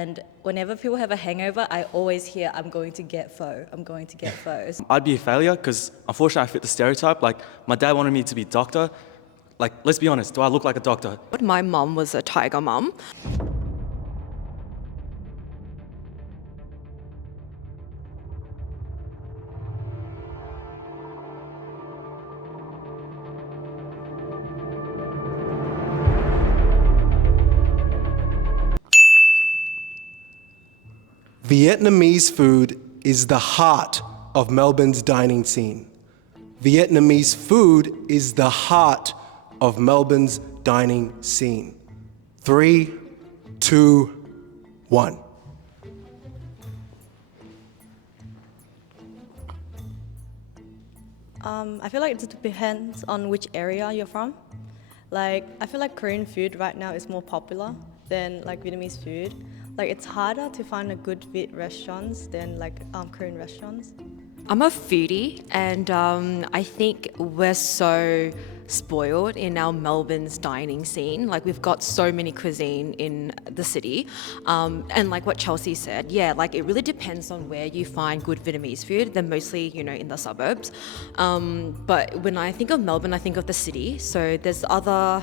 And whenever people have a hangover, I always hear, I'm going to get pho, I'm going to get pho. I'd be a failure because unfortunately I fit the stereotype. Like my dad wanted me to be a doctor. Like, let's be honest, do I look like a doctor? My mum was a tiger mum. Vietnamese food is the heart of Melbourne's dining scene. Vietnamese food is the heart of Melbourne's dining scene. 3, 2, 1. I feel like it depends on which area you're from. Like, I feel like Korean food right now is more popular than like Vietnamese food. Like, it's harder to find a good Viet restaurants than like Korean restaurants. I'm a foodie, and I think we're so spoiled in our Melbourne's dining scene. Like, we've got so many cuisine in the city, and like what Chelsea said, yeah, like it really depends on where you find good Vietnamese food. They're mostly, in the suburbs. But when I think of Melbourne, I think of the city. So there's other,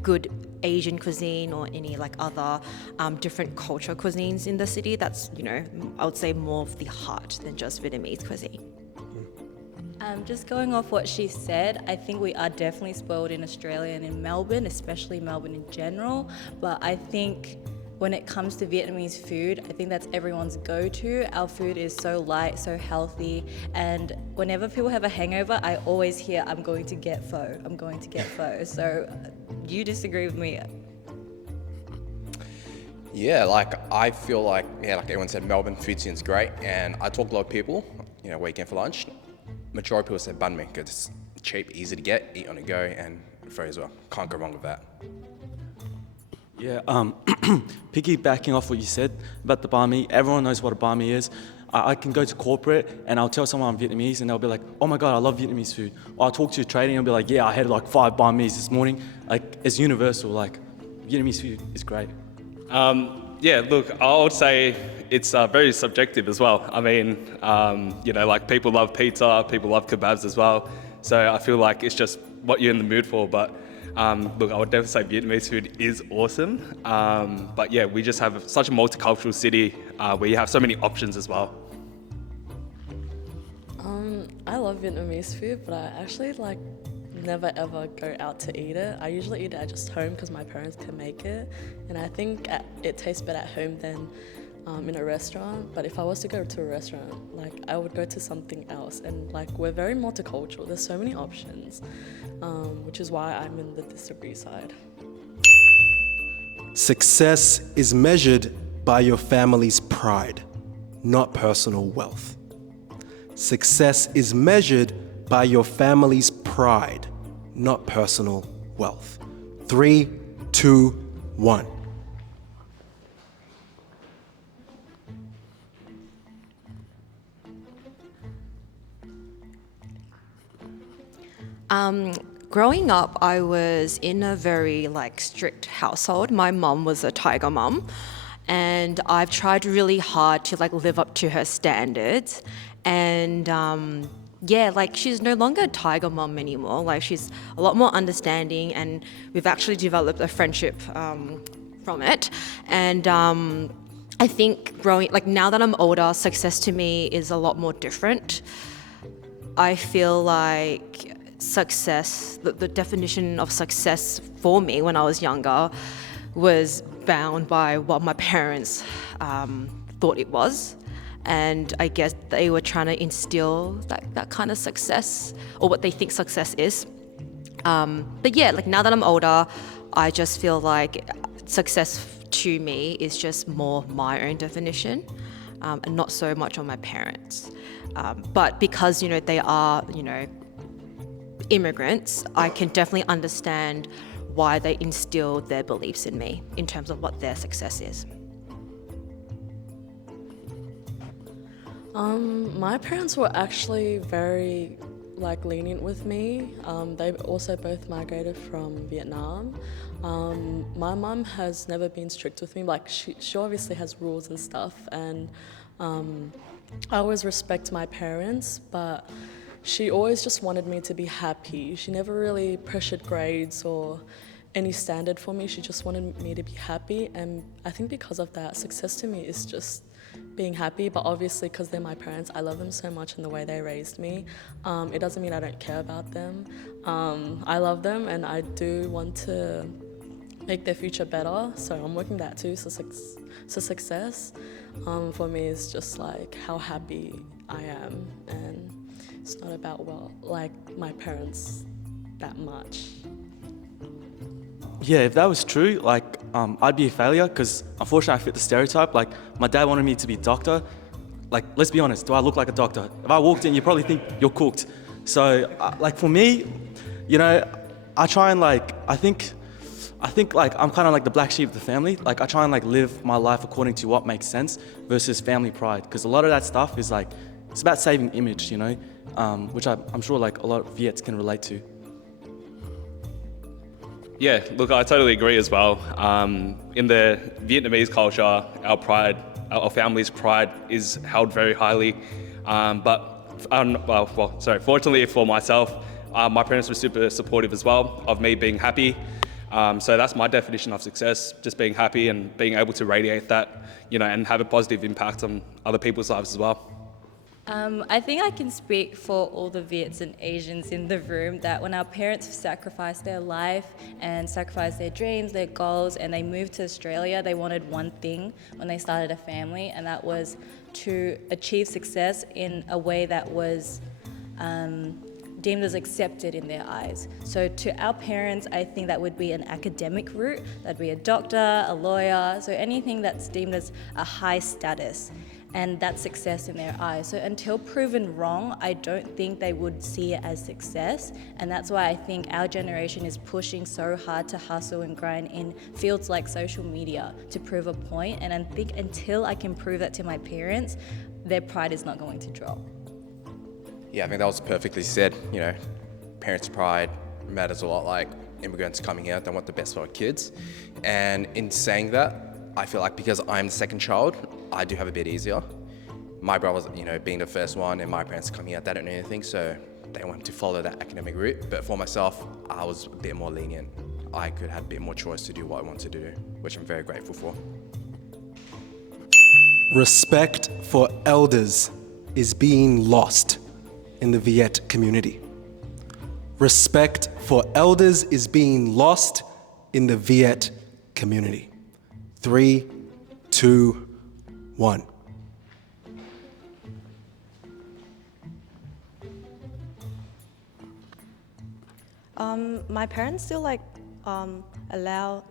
good Asian cuisine or any like other different culture cuisines in the city. That's, I would say more of the heart than just Vietnamese cuisine. Just going off what she said, I think we are definitely spoiled in Australia and in Melbourne, especially Melbourne in general. But I think when it comes to Vietnamese food, I think that's everyone's go-to. Our food is so light, so healthy, and whenever people have a hangover, I always hear, I'm going to get pho, I'm going to get pho. So you disagree with me? Yeah, like I feel like, like everyone said, Melbourne food scene's great, and I talk to a lot of people, weekend for lunch. Majority of people say banh mi because it's cheap, easy to get, eat on the go, and pho as well. Can't go wrong with that. Yeah, piggybacking off what you said about the banh mi, everyone knows what a banh mi is. I can go to corporate and I'll tell someone I'm Vietnamese and they'll be like, oh my God, I love Vietnamese food. Or I'll talk to a trading and I'll be like, yeah, I had like 5 banh mi's this morning. Like, it's universal, like Vietnamese food is great. Yeah, look, I would say it's very subjective as well. I mean, like people love pizza, people love kebabs as well. So I feel like it's just what you're in the mood for. But look, I would definitely say Vietnamese food is awesome. But yeah, we just have such a multicultural city where you have so many options as well. I love Vietnamese food, but I actually never ever go out to eat it. I usually eat it at just home because my parents can make it, and I think it tastes better at home than in a restaurant. But if I was to go to a restaurant, I would go to something else, and we're very multicultural. There's so many options, which is why I'm in the disagree side. Success is measured by your family's pride, not personal wealth. Success is measured by your family's pride, not personal wealth. 3, 2, 1. Growing up, I was in a very strict household. My mum was a tiger mum, and I've tried really hard to live up to her standards. And she's no longer a tiger mum anymore. She's a lot more understanding, and we've actually developed a friendship from it. And I think now that I'm older, success to me is a lot more different. I feel like success, the definition of success for me when I was younger was bound by what my parents thought it was. And I guess they were trying to instill that kind of success, or what they think success is. But yeah, now that I'm older, I just feel like success to me is just more my own definition, and not so much on my parents. But because, they are, immigrants, I can definitely understand why they instilled their beliefs in me in terms of what their success is. My parents were actually very lenient with me. They also both migrated from Vietnam. My mum has never been strict with me. Like she obviously has rules and stuff, and I always respect my parents, but she always just wanted me to be happy. She never really pressured grades or any standard for me. She just wanted me to be happy, and I think because of that, success to me is just being happy. But obviously, because they're my parents, I love them so much in the way they raised me. It doesn't mean I don't care about them. I love them, and I do want to make their future better, so I'm working that too. So success for me is just like how happy I am, and it's not about like my parents that much. Yeah, if that was true, like, I'd be a failure because unfortunately I fit the stereotype. Like, my dad wanted me to be a doctor. Like, let's be honest, do I look like a doctor? If I walked in, you probably think you're cooked. So, like, for me, you know, I try and like, I think like I'm kind of like the black sheep of the family. Like, I try and like live my life according to what makes sense versus family pride. Because a lot of that stuff is like, it's about saving image, you know, which I'm sure like a lot of Viets can relate to. Yeah, look, I totally agree as well. In the Vietnamese culture, our family's pride is held very highly. Fortunately for myself, my parents were super supportive as well of me being happy. So that's my definition of success, just being happy and being able to radiate that, you know, and have a positive impact on other people's lives as well. I think I can speak for all the Viets and Asians in the room that when our parents have sacrificed their life and sacrificed their dreams, their goals, and they moved to Australia, they wanted one thing when they started a family, and that was to achieve success in a way that was deemed as accepted in their eyes. So to our parents, I think that would be an academic route. That'd be a doctor, a lawyer, so anything that's deemed as a high status. And that's success in their eyes. So until proven wrong, I don't think they would see it as success. And that's why I think our generation is pushing so hard to hustle and grind in fields like social media to prove a point. And I think until I can prove that to my parents, their pride is not going to drop. Yeah, I think that was perfectly said. You know, parents' pride matters a lot. Like immigrants coming here, they want the best for our kids. And in saying that, I feel like because I'm the second child, I do have a bit easier. My brother's, you know, being the first one, and my parents coming out, they don't know anything, so they want to follow that academic route. But for myself, I was a bit more lenient. I could have a bit more choice to do what I want to do, which I'm very grateful for. Respect for elders is being lost in the Viet community. Respect for elders is being lost in the Viet community. 3, 2, 1. My parents still allow,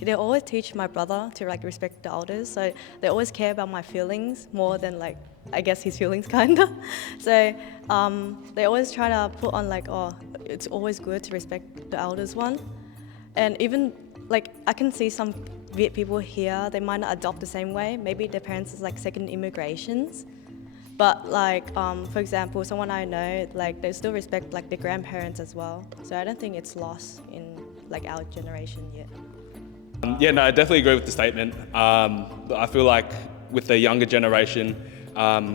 they always teach my brother to respect the elders, so they always care about my feelings more than I guess his feelings kinda. So they always try to put on it's always good to respect the elders one. And even I can see some Viet people here, they might not adopt the same way. Maybe their parents is second immigrations. But for example, someone I know, they still respect their grandparents as well. So I don't think it's lost in our generation yet. Yeah, no, I definitely agree with the statement. I feel like with the younger generation,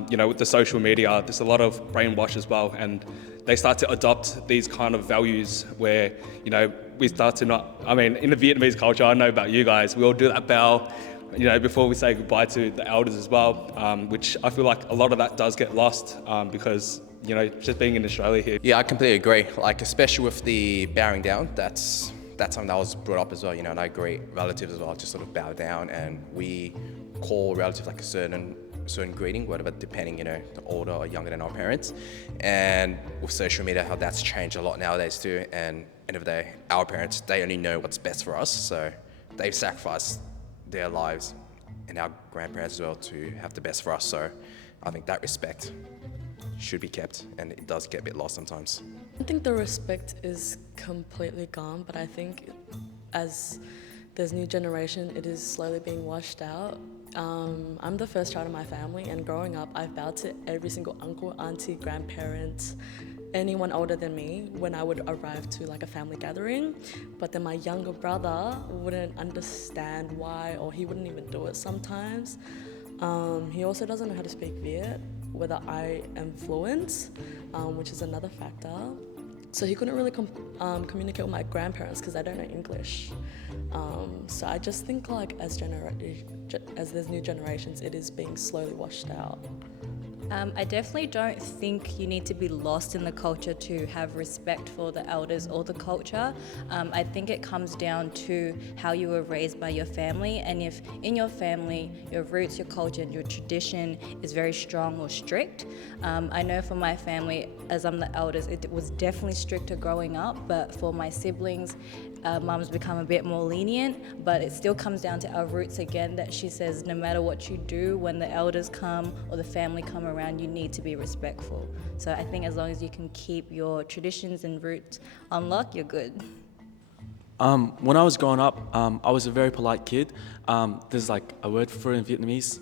you know, with the social media, there's a lot of brainwash as well, and they start to adopt these kind of values where, you know, we start to in the Vietnamese culture, I know about you guys, we all do that bow, you know, before we say goodbye to the elders as well, which I feel like a lot of that does get lost because, you know, just being in Australia here. Yeah, I completely agree. Especially with the bowing down, that's something that was brought up as well, you know, and I agree. Relatives as well just sort of bow down, and we call relatives a certain greeting, whatever, depending, you know, the older or younger than our parents. And with social media, how that's changed a lot nowadays too. And end of the day, our parents, they only know what's best for us, so they've sacrificed their lives, and our grandparents as well, to have the best for us. So I think that respect should be kept, and it does get a bit lost sometimes. I think the respect is completely gone, but I think as there's new generation, it is slowly being washed out. I'm the first child in my family, and growing up, I've bowed to every single uncle, auntie, grandparents, anyone older than me when I would arrive to like a family gathering, but then my younger brother wouldn't understand why, or he wouldn't even do it sometimes. He also doesn't know how to speak Viet, whether I am fluent, which is another factor. So he couldn't really communicate with my grandparents because I don't know English. So I just think like as there's new generations, it is being slowly washed out. I definitely don't think you need to be lost in the culture to have respect for the elders or the culture. I think it comes down to how you were raised by your family, and if in your family your roots, your culture and your tradition is very strong or strict. I know for my family, as I'm the eldest, it was definitely stricter growing up, but for my siblings, Mum's become a bit more lenient, but it still comes down to our roots again, that she says no matter what you do, when the elders come or the family come around, you need to be respectful. So I think as long as you can keep your traditions and roots on lock, you're good. When I was growing up, I was a very polite kid. There's like a word for it in Vietnamese.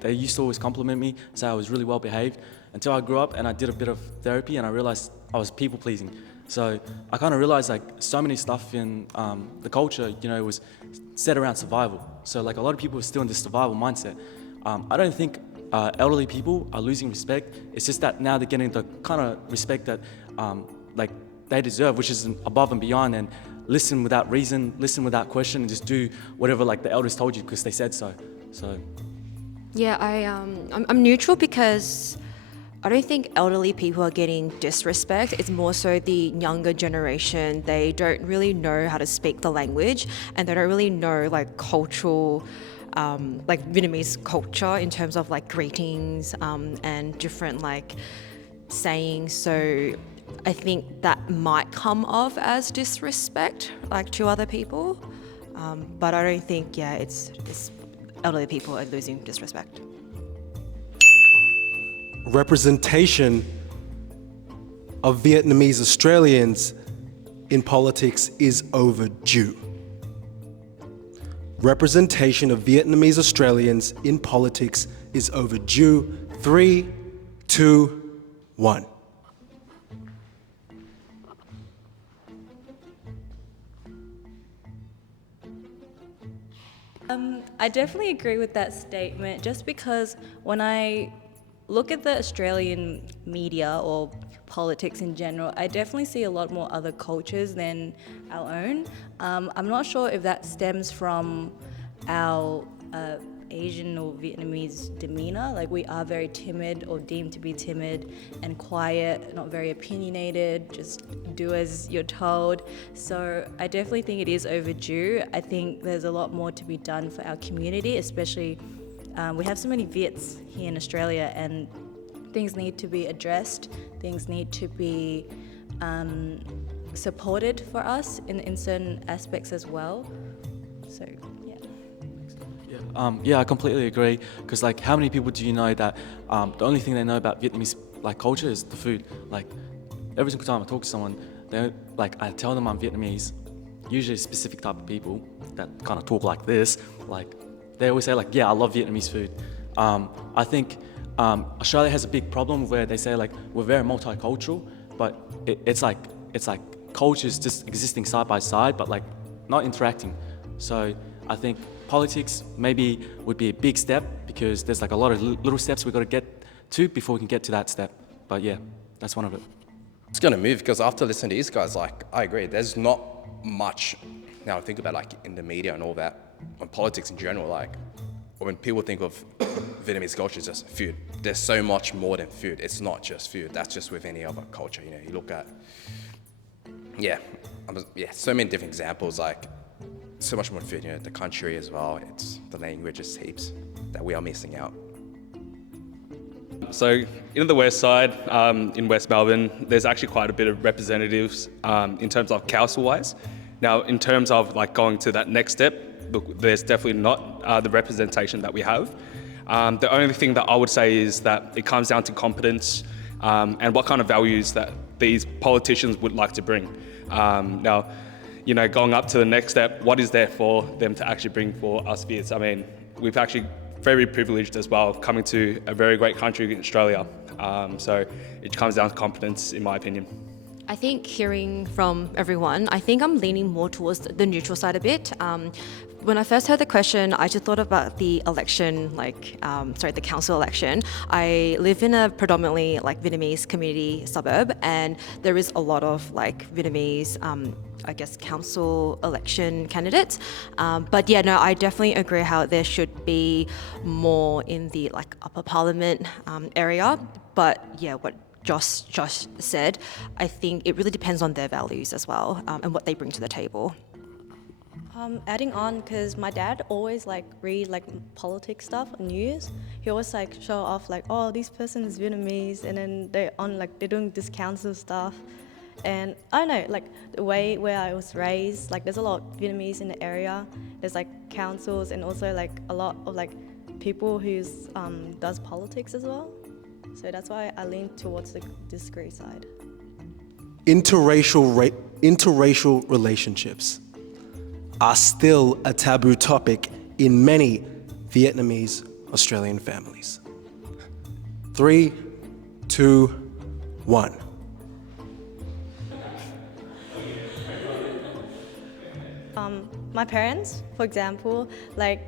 They used to always compliment me, say I was really well behaved, until I grew up and I did a bit of therapy and I realized I was people pleasing. So I kind of realized like so many stuff in the culture, was set around survival. So like a lot of people are still in this survival mindset. I don't think elderly people are losing respect. It's just that now they're getting the kind of respect that they deserve, which is above and beyond, and listen without reason, listen without question, and just do whatever like the elders told you because they said so. So Yeah, I'm neutral because I don't think elderly people are getting disrespect. It's more so the younger generation. They don't really know how to speak the language, and they don't really know like cultural, like Vietnamese culture in terms of like greetings and different like sayings. So I think that might come off as disrespect, like to other people. But I don't think, it's elderly people are losing disrespect. Representation of Vietnamese Australians in politics is overdue. Representation of Vietnamese Australians in politics is overdue. 3, 2, 1. I definitely agree with that statement, just because when I look at the Australian media or politics in general, I definitely see a lot more other cultures than our own. I'm not sure if that stems from our Asian or Vietnamese demeanor. Like, we are very timid, or deemed to be timid and quiet, not very opinionated, just do as you're told. So I definitely think it is overdue. I think there's a lot more to be done for our community, especially we have so many Viets here in Australia, and things need to be addressed, things need to be supported for us in certain aspects as well. So, yeah, I completely agree. Because like, how many people do you know that the only thing they know about Vietnamese like culture is the food? Like, every single time I talk to someone, I tell them I'm Vietnamese. Usually, a specific type of people that kind of talk like this, like they always say like, yeah, I love Vietnamese food. I think Australia has a big problem where they say like we're very multicultural, but it's like cultures just existing side by side, but like not interacting. So I think politics maybe would be a big step, because there's like a lot of little steps we've got to get to before we can get to that step. But yeah, that's one of it. It's going to move, because after listening to these guys, like, I agree, there's not much, now I think about like in the media and all that, on politics in general, like when people think of Vietnamese culture, it's just food. There's so much more than food. It's not just food. That's just with any other culture. You look at, so many different examples, like so much more food, the country as well. It's the language, just heaps that we are missing out. So in the west side, in West Melbourne, there's actually quite a bit of representatives in terms of council-wise. Now, in terms of like going to that next step, look, there's definitely not the representation that we have. The only thing that I would say is that it comes down to competence and what kind of values that these politicians would like to bring. Now, going up to the next step, what is there for them to actually bring for us Viets? I mean, we've actually very privileged as well, coming to a very great country in Australia. So it comes down to competence, in my opinion. I think hearing from everyone, I think I'm leaning more towards the neutral side a bit. When I first heard the question, I just thought about the election, the council election. I live in a predominantly Vietnamese community suburb, and there is a lot of Vietnamese, council election candidates. But yeah, no, I definitely agree how there should be more in the upper parliament area. But yeah, what Josh said, I think it really depends on their values as well, and what they bring to the table. Adding on, because my dad always read politics stuff, news. He always show off oh, this person is Vietnamese, and then they're doing this council stuff. And I don't know, the way where I was raised, there's a lot of Vietnamese in the area. There's councils and also a lot of people who does politics as well. So that's why I lean towards the disagree side. Interracial relationships are still a taboo topic in many Vietnamese Australian families. 3, 2, 1. My parents, for example, they're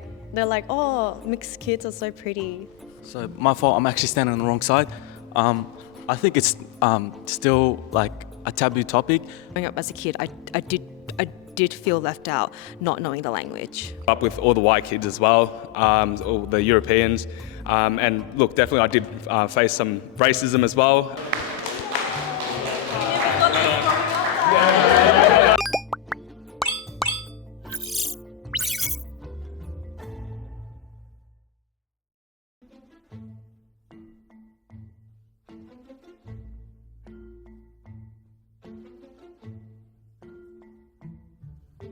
oh, mixed kids are so pretty. So my fault, I'm actually standing on the wrong side. I think it's still a taboo topic. Growing up as a kid, I did feel left out, not knowing the language. Up with all the white kids as well, all the Europeans. And look, definitely I did face some racism as well.